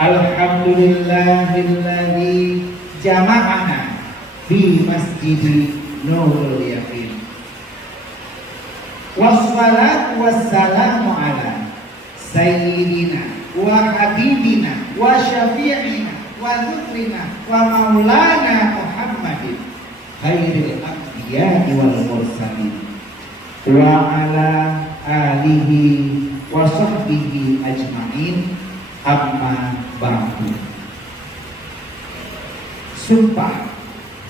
Alhamdulillahilladzi jama'ana fi masjidi Nurul Yaqin. Wassalatu wassalamu ala sayyidina wa habibina wa syafi'ina wa dhukrina wa maulana Muhammadin khairil anbiya'i wal mursalin wa ala alihi wa sahbihi ajma'in, amma ba'du. Sumpah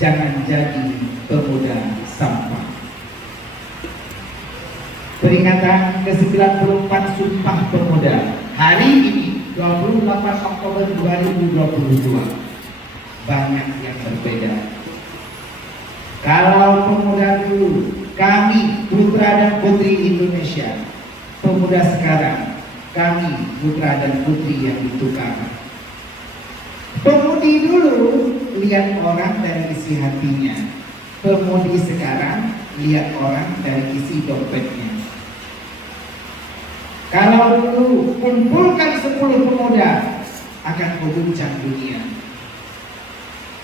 jangan jadi pemuda sampah. Peringatan ke-94 Sumpah Pemuda hari ini 28 Oktober 2022 banyak yang berbeda. Kalau pemuda dulu, kami putra dan putri Indonesia. Pemuda sekarang, kami putra dan putri yang ditukar. Pemudi dulu lihat orang dari isi hatinya. Pemudi sekarang lihat orang dari isi dompetnya. Kalau dulu kumpulkan 10 pemuda akan mengguncang dunia.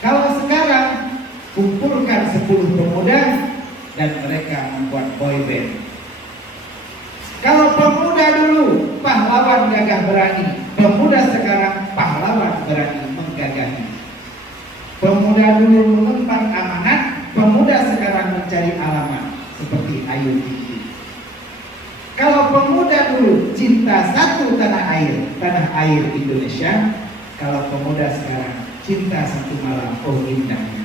Kalau sekarang kumpulkan 10 pemuda dan mereka membuat boyband. Kalau pemuda dulu pahlawan gagah berani, pemuda sekarang pahlawan berani menggagahi. Pemuda dulu mengemban amanat, pemuda sekarang mencari alamat seperti Ayu Ting. Kalau pemuda dulu cinta satu tanah air Indonesia. Kalau pemuda sekarang cinta satu malam, oh indahnya.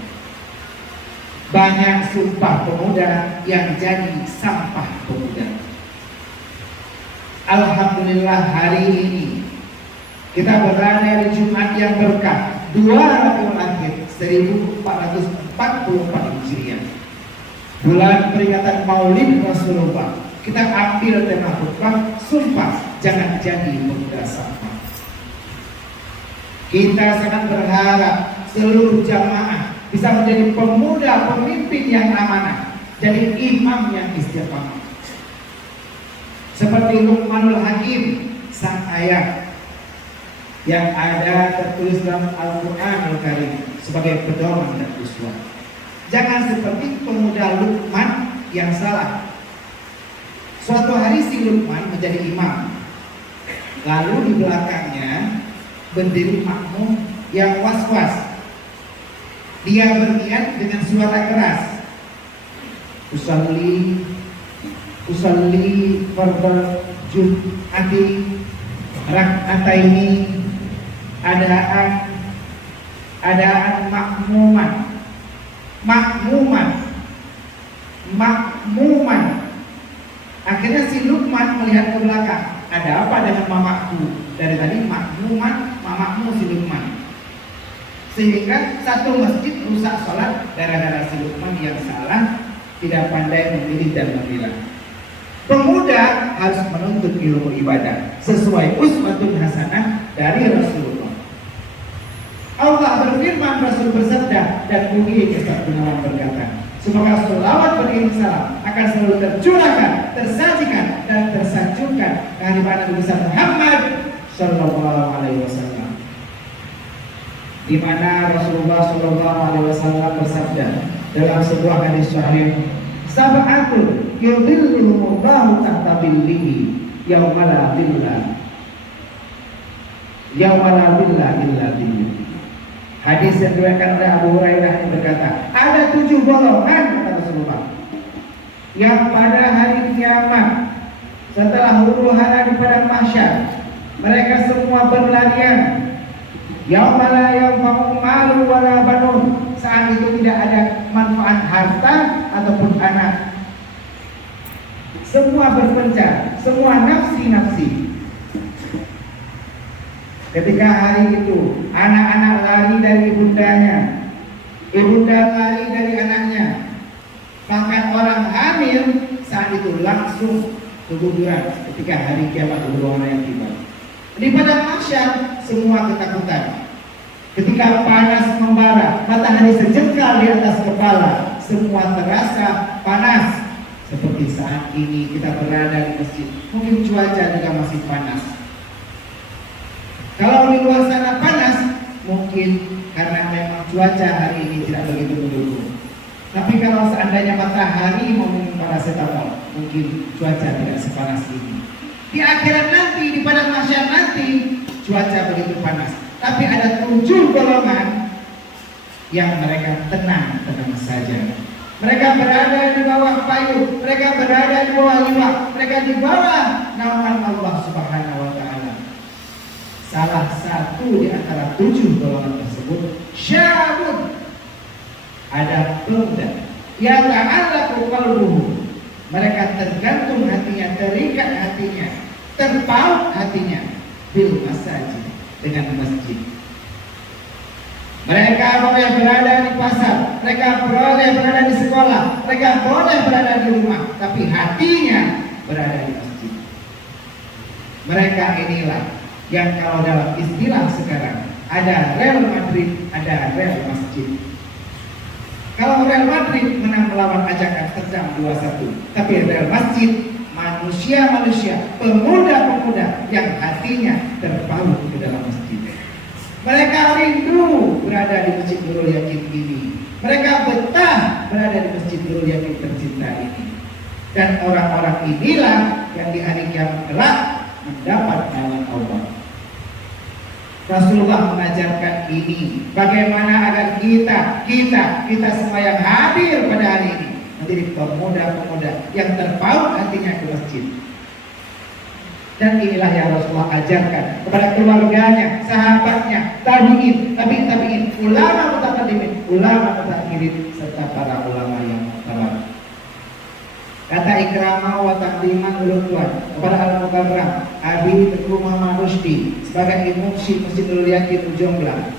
Banyak sumpah pemuda yang jadi sampah pemuda. Alhamdulillah hari ini kita berada di Jumat yang berkah 2 Rabiul Akhir 1444 Hijriah, bulan peringatan Maulid Rasulullah. Kita ambil tema khutbah, sumpah jangan jadi pemuda sampah. Kita sangat berharap seluruh jamaah bisa menjadi pemuda pemimpin yang amanah, jadi imam yang istiqamah. Seperti Luqmanul Hakim, sang ayah yang ada tertulis dalam Al-Quranul Karim sebagai pedoman dan uswah. Jangan seperti pemuda Luqman yang salah. Suatu hari si Luqman menjadi imam, lalu di belakangnya berdiri makmum yang was-was. Dia berniat dengan suara keras, usalli fardal jum'ati rak'ataini adaan makmuman. Akhirnya si Luqman melihat ke belakang, ada apa dengan mamaku? Dari tadi makmuman, mamamu si Luqman. Sehingga satu masjid rusak sholat gara-gara si Luqman yang salah, tidak pandai memilih dan memilah. Pemuda harus menuntut ilmu ibadah sesuai uswatun hasanah dari Rasulullah. Allah berfirman, Rasul bersabda, dan bumi Ustaz Gunawan berkata, semoga selawat beriring salam akan selalu tercurahkan, tersajikan dan tersanjungkan kehadiran Nabi besar Muhammad Sallallahu Alaihi Wasallam, di mana Rasulullah Sallallahu Alaihi Wasallam bersabda dalam sebuah hadis sahih, sab'atun yudhilluhumullahu tahta dhillihi yauma la dhilla illa dhilluh. Hadis yang diriwayatkan oleh Abu Hurairah yang berkata, ada 7 golongan kata Rasulullah yang pada hari kiamat setelah huru hara di padang mahsyar mereka semua berlarian. Yauma la yanfa'u malu wala banun, saat itu tidak ada manfaat harta ataupun anak. Semua berpencar, semua nafsi-nafsi. Ketika hari itu anak-anak lari dari ibundanya, ibunda lari dari anaknya, bahkan orang hamil saat itu langsung keguguran ketika hari kiamat berwarna yang tiba. Di padang mahsyar semua ketakutan. Ketika panas membara, matahari sejengkal di atas kepala, semua terasa panas. Seperti saat ini kita berada di masjid, mungkin cuaca juga masih panas. Kalau di luar sana panas, mungkin karena memang cuaca hari ini tidak begitu mendukung. Tapi kalau seandainya matahari mau minum paracetamol, mungkin cuaca tidak sepanas ini. Di akhirat nanti, di padang mahsyar nanti, cuaca begitu panas. Tapi ada 7 golongan yang mereka tenang-tenang saja. Mereka berada di bawah payung, mereka berada di bawah liwat, mereka di bawah naungan Allah Subhanahu wa Ta'ala. Salah satu di antara 7 golongan tersebut, syabun, ada pemuda yang ta'allaqu qalbuhu, mereka tergantung hatinya, terikat hatinya, terpaut hatinya bil masajid, dengan masjid. Mereka boleh berada di pasar, mereka boleh berada di sekolah, mereka boleh berada di rumah, tapi hatinya berada di masjid. Mereka inilah yang kalau dalam istilah sekarang ada Real Madrid, ada Real Masjid. Kalau Real Madrid menang melawan Ajax Amsterdam 2-1, tapi Real Masjid manusia-manusia, pemuda-pemuda yang hatinya terpaut ke dalam masjid. Mereka rindu berada di Masjid Nurul Yakin ini. Mereka betah berada di Masjid Nurul Yakin tercinta ini. Dan orang-orang inilah yang di hari kiamat kelak mendapat naungan Allah. Rasulullah mengajarkan ini, bagaimana agar kita semua yang hadir pada hari ini menjadi pemuda-pemuda yang terpaut hatinya ke masjid. Dan inilah yang Rasulullah ajarkan kepada keluarganya, sahabatnya, tabi'in, ulama mutaqaddimin, ulama mutakhirin, serta para ulama yang muhtaram. Kata Ikramah wa taqdiman ulul tuan kepada Al-Mukarram Abi Teguh Muhammad Rusdi sebagai imumsi Masjid Nurul Yakin Jomblang,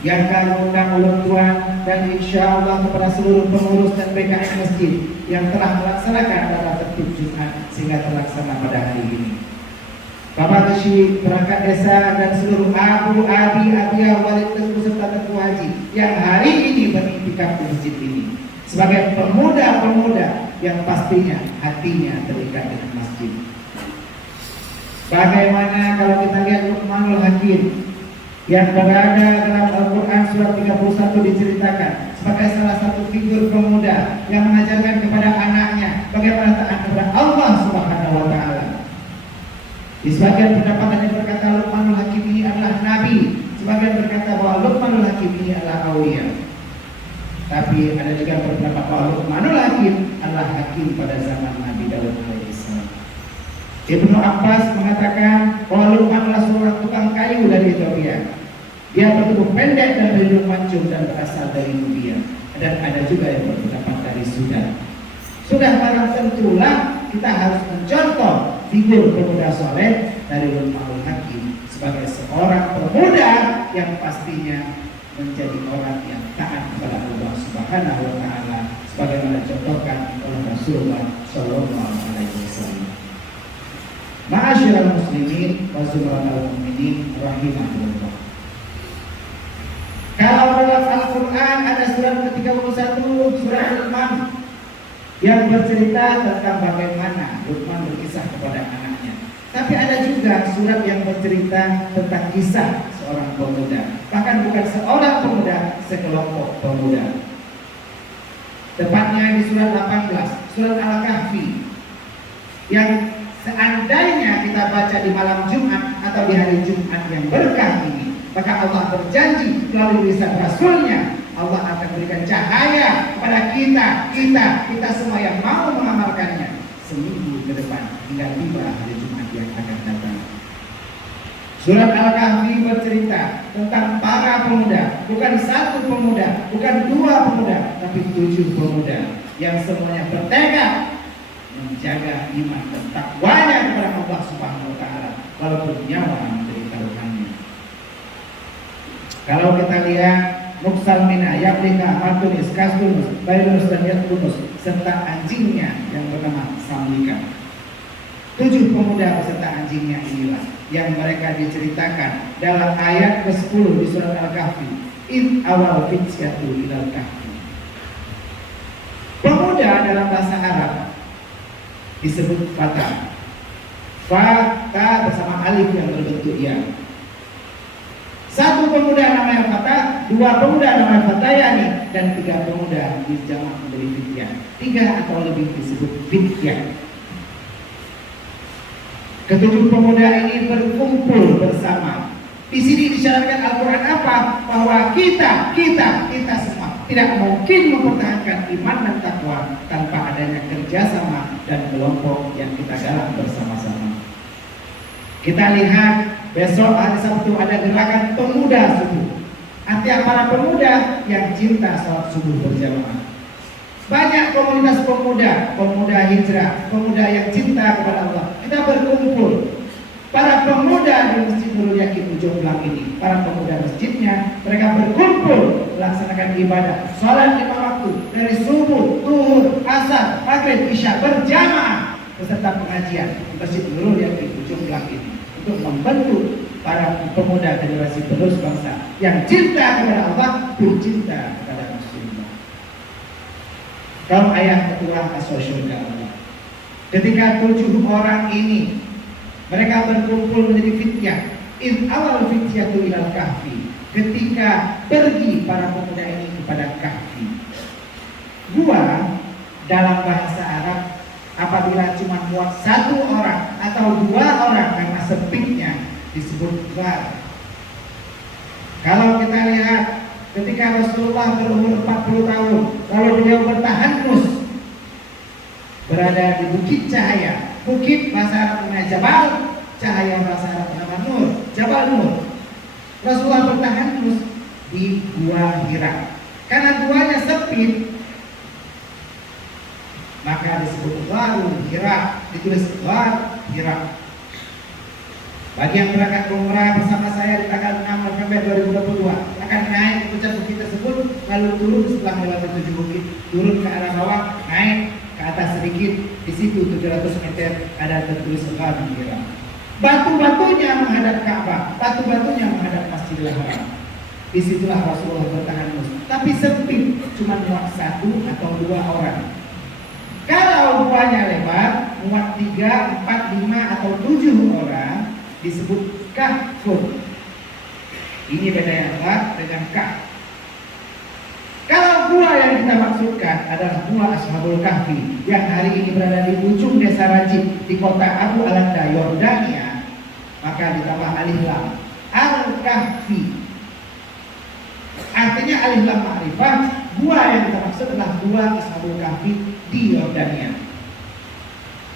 yang kami undang ulul tuan dan insya Allah kepada seluruh pengurus dan PKM masjid yang telah melaksanakan pada tertib Jumat sehingga terlaksana pada hari ini. Bapak Keshi, perangkat desa dan seluruh abu, abi, abiyah, walid teguh serta teguh haji yang hari ini beriktikaf di masjid ini sebagai pemuda-pemuda yang pastinya hatinya terikat dengan masjid. Bagaimana kalau kita lihat Luqmanul Hakim yang berada dalam Al-Quran surat 31 diceritakan sebagai salah satu figur pemuda yang mengajarkan kepada anaknya bagaimana taat kepada Allah Subhanahu wa Ta'ala. Di sebagian pendapat yang berkata Luqmanul Hakim ini adalah nabi, sebagian berkata bahwa Luqmanul Hakim ini adalah aulia. Tapi ada juga berpendapat bahwa Luqmanul Hakim adalah hakim pada zaman Nabi Daud alaihissalam. Ibnu Abbas mengatakan bahwa Luqman adalah seorang tukang kayu dari Ethiopia. Dia bertubuh pendek dan berhidung mancung dan berasal dari Nubia. Dan ada juga yang berpendapat dari Sudan. Sudah barang tentulah kita harus mencontoh figur pemuda soleh dari Luqmanul Hakim sebagai seorang pemuda yang pastinya menjadi orang yang taat kepada Allah Subhanahu wa Ta'ala sebagaimana dicontohkan oleh Rasulullah Shallallahu alaihi wasallam. Ma'asyiral muslimin wa zumratal mu'minin rahimahullah. Kalau dalam Al-Qur'an ada surat ke-31 surat Luqman yang bercerita tentang bagaimana Luqman berkisah kepada anaknya. Tapi ada juga surat yang bercerita tentang kisah seorang pemuda, bahkan bukan seorang pemuda, sekelompok pemuda. Tepatnya di surat 18, surat Al-Kahfi, yang seandainya kita baca di malam Jumat atau di hari Jumat yang berkah ini, maka Allah berjanji melalui lisan Rasulnya Allah akan berikan cahaya kepada kita semua yang mau mengamalkannya seminggu ke depan hingga tiba hari Jumat yang akan datang. Surat Al-Kahfi bercerita tentang para pemuda, bukan satu pemuda, bukan dua pemuda, tapi 7 pemuda yang semuanya bertekad menjaga iman dan takwanya kepada Allah Subhanahu wa Ta'ala walaupun nyawa menjadi taruhannya. Kalau kita lihat Nuksal Mina, Yablika, Martunis, Kastunus, Bailunus dan Yatbunus serta anjingnya yang bernama Samlika. 7 pemuda beserta anjingnya inilah yang mereka diceritakan dalam ayat ke-10 di surat Al-Kahfi. In awal fityatu ilal kahfi. Pemuda dalam bahasa Arab disebut fata. Fata bersama alif yang berbentuk ya. Satu pemuda namanya Fatah, dua pemuda namanya Fatayani, dan tiga pemuda dijamak menjadi fityah. Tiga atau lebih disebut fityah. Ketujuh pemuda ini berkumpul bersama. Di sini disyaratkan Al-Quran apa? Bahwa kita semua tidak mungkin mempertahankan iman dan takwa tanpa adanya kerjasama dan kelompok yang kita galang bersama-sama. Kita lihat besok hari Sabtu ada gerakan pemuda subuh. Artinya para pemuda yang cinta sholat subuh berjamaah. Banyak komunitas pemuda, pemuda hijrah, pemuda yang cinta kepada Allah. Kita berkumpul. Para pemuda di Masjid Nurul Yakin Ujung Belang ini, para pemuda masjidnya, mereka berkumpul melaksanakan ibadah sholat 5 waktu dari subuh, zuhur, asar, maghrib, isya berjamaah beserta pengajian di Masjid Nurul Yakin Ujung Belang ini untuk membentuk para pemuda generasi penerus bangsa yang cinta kepada Allah, bercinta kepada Rasulullah. Kaum ayah ketua asosial Allah. Ketika 7 orang ini mereka berkumpul menjadi fityah. In awal fityatu ilal kahfi. Ketika pergi para pemuda ini kepada kahfi. Gua dalam bahasa Arab apabila cuma muat 1 orang atau 2 orang karena sempitnya disebut ghar. Kalau kita lihat ketika Rasulullah berumur 40 tahun, lalu beliau bertahanus berada di Bukit Cahaya. Bukit bahasa Arab namanya Jabal, cahaya bahasa Arab nama Nur, Jabal Nur. Rasulullah bertahan terus di Gua Hira. Karena guanya sempit, maka disebut Gharul Hira, ditulis Ghar Hira. Bagi yang berangkat umrah bersama saya di tanggal 6 November 2022 akan naik ke puncak bukit tersebut, lalu turun setelah melewati 7 bukit, turun ke arah bawah, naik ke atas sedikit, di situ 700 meter ada tertulis Gharul Hira. Batu-batunya menghadap Ka'bah, batu-batunya menghadap Masjidil Haram. Disitulah Rasulullah bertahan. Tapi sempit, cuma muat 1 atau 2 orang. Kalau guanya lebar, muat 3, 4, 5 atau 7 orang, disebut kahfun. Ini beda yang Allah dengan kah. Kalau gua yang kita maksudkan adalah gua Ashabul Kahfi yang hari ini berada di ujung desa Rajib di kota Abu Alanda, Yordania, maka ditambah alif lam Al-Kahfi. Artinya alif lam ma'rifah, gua yang kita maksud adalah gua Ashabul Kahfi di Yordania.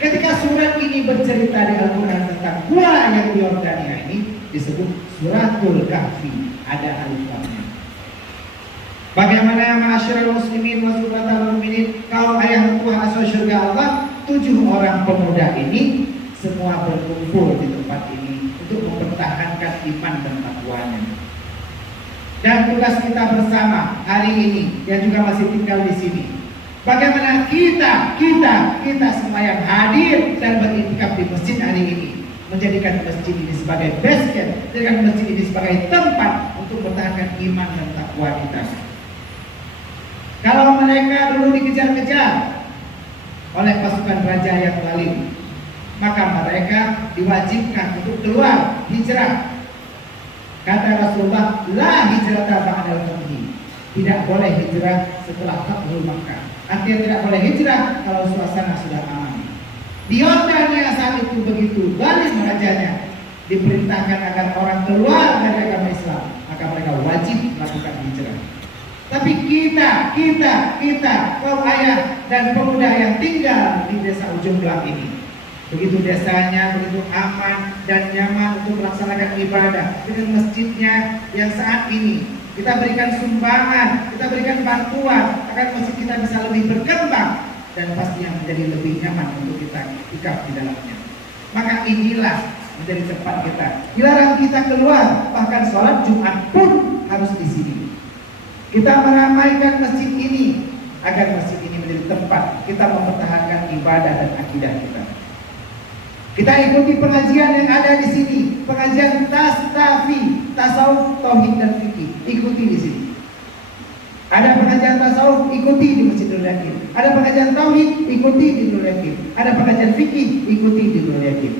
Ketika surat ini bercerita di Al-Quran tentang gua yang di Yordania ini disebut Suratul Kahfi, ada alif lamnya. Bagaimana ma'asyiral muslimin wa subhatal mu'minin, kaum ayah tua asal surga Allah, 7 orang pemuda ini semua berkumpul di tempat ini untuk mempertahankan iman dan takwanya. Dan tugas kita bersama hari ini yang juga masih tinggal di sini, bagaimana kita semua yang hadir dan beriktikaf di masjid hari ini menjadikan masjid ini sebagai base camp, menjadikan masjid ini sebagai tempat untuk mempertahankan iman dan takwa kita. Kalau mereka dulu dikejar-kejar oleh pasukan raja yang zalim, maka mereka diwajibkan untuk keluar hijrah. Kata Rasulullah, la hijrata ba'dal fathi. Tidak boleh hijrah setelah Fathul Makkah. Artinya tidak boleh hijrah kalau suasana sudah aman. Di Yordania saat itu begitu, zalim rajanya, diperintahkan agar orang keluar dari agama Islam, maka mereka wajib melakukan hijrah. Tapi kita kaum ayah dan pemuda yang tinggal di desa Ujung Belang ini, begitu desanya begitu aman dan nyaman untuk melaksanakan ibadah dengan masjidnya yang saat ini kita berikan sumbangan, kita berikan bantuan agar masjid kita bisa lebih berkembang dan pastinya menjadi lebih nyaman untuk kita ikaf di dalamnya. Maka inilah menjadi tempat kita. Dilarang kita keluar, bahkan sholat Jumat pun harus di sini. Kita meramaikan masjid ini agar masjid ini menjadi tempat kita mempertahankan ibadah dan akidah kita. Kita ikuti pengajian yang ada di sini, pengajian tasawuf, tauhid dan fikih. Ikuti di sini. Ada pengajian tasawuf, ikuti di Masjid Nurul Yakin. Ada pengajian tauhid, ikuti di Nurul Yakin. Ada pengajian fikih, ikuti di Nurul Yakin.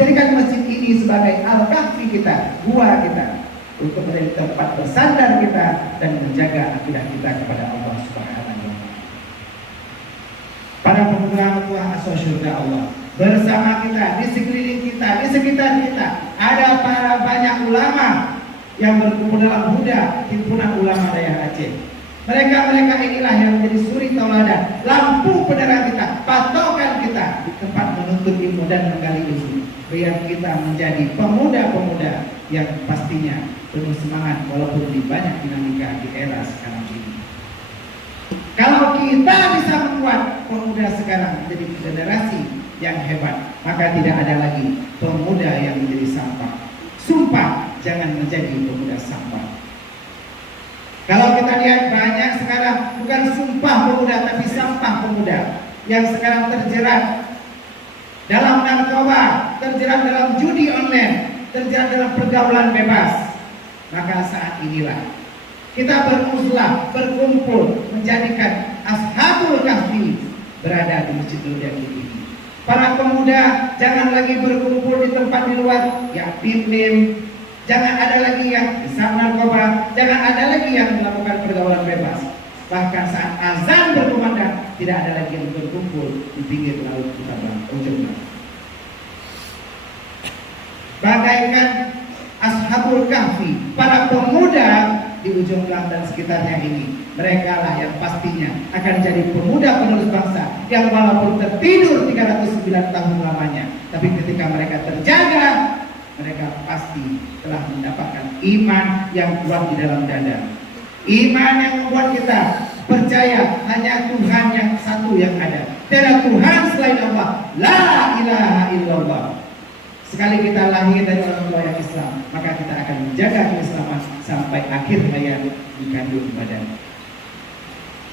Jadikan masjid ini sebagai al-kahfi kita, gua kita, untuk menjadi tempat bersandar kita dan menjaga akidah kita kepada Allah Subhanahu wa Ta'ala. Para pemuda tua asal surga Allah, bersama kita, di sekeliling kita, di sekitar kita ada para banyak ulama yang berkumpul dalam Huda, himpunan ulama daerah Aceh. Mereka inilah yang menjadi suri tauladan, lampu penerang kita, patokan kita di tempat menuntut ilmu dan menggali ilmu. Biar kita menjadi pemuda-pemuda yang pastinya penuh semangat walaupun di banyak dinamika di era sekarang ini. Kalau kita bisa membuat pemuda sekarang menjadi generasi yang hebat, maka tidak ada lagi pemuda yang menjadi sampah. Sumpah jangan menjadi pemuda sampah. Kalau kita lihat banyak sekarang bukan sumpah pemuda tapi sampah pemuda yang sekarang terjerat dalam narkoba, terjerat dalam judi online, terjerat dalam pergaulan bebas. Maka saat inilah kita beruzlah, berkumpul, menjadikan Ashabul Kahfi berada di Masjid Nuria ini. Para pemuda jangan lagi berkumpul di tempat di luar yang piknik. Jangan ada lagi yang hisap narkoba, jangan ada lagi yang melakukan pergaulan bebas. Bahkan saat azan berkumandang, tidak ada lagi yang berkumpul di pinggir laut kita ujung. Bagaikan Ashabul Kahfi, para pemuda di ujung Lang dan sekitarnya ini, mereka lah yang pastinya akan jadi pemuda penerus bangsa yang walaupun tertidur 309 tahun lamanya, tapi ketika mereka terjaga, mereka pasti telah mendapatkan iman yang kuat di dalam dada. Iman yang membuat kita percaya hanya Tuhan yang satu yang ada. Tiada Tuhan selain Allah. La ilaha illallah. Sekali kita lahir dari orang tua yang Islam, maka kita akan menjaga keislaman sampai akhir hayat di kandung badan.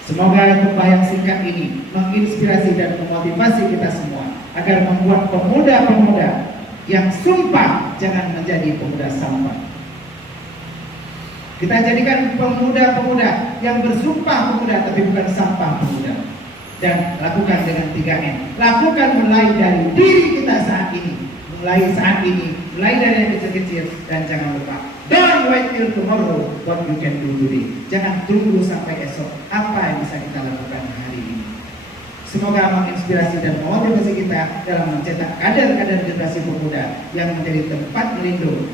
Semoga khutbah yang singkat ini menginspirasi dan memotivasi kita semua agar membuat pemuda-pemuda yang sumpah jangan menjadi pemuda sampah. Kita jadikan pemuda-pemuda yang bersumpah pemuda tapi bukan sampah pemuda. Dan lakukan dengan 3M. Lakukan mulai dari diri kita saat ini. Mulai saat ini, mulai dari yang kecil-kecil. Dan jangan lupa, don't wait till tomorrow what you can do today. Jangan tunggu sampai esok apa yang bisa kita lakukan hari ini. Semoga menginspirasi dan memotivasi kita dalam mencetak kader-kader generasi pemuda yang menjadi tempat melindung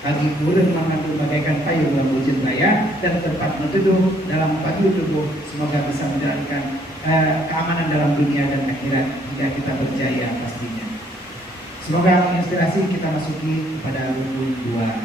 bagi bulan mengandung bagaikan payung dalam wujud raya dan tempat berteduh dalam pagi tubuh. Semoga bisa menjalankan keamanan dalam dunia dan akhirat hingga kita berjaya pastinya. Semoga menginspirasi kita masuki pada rukun 2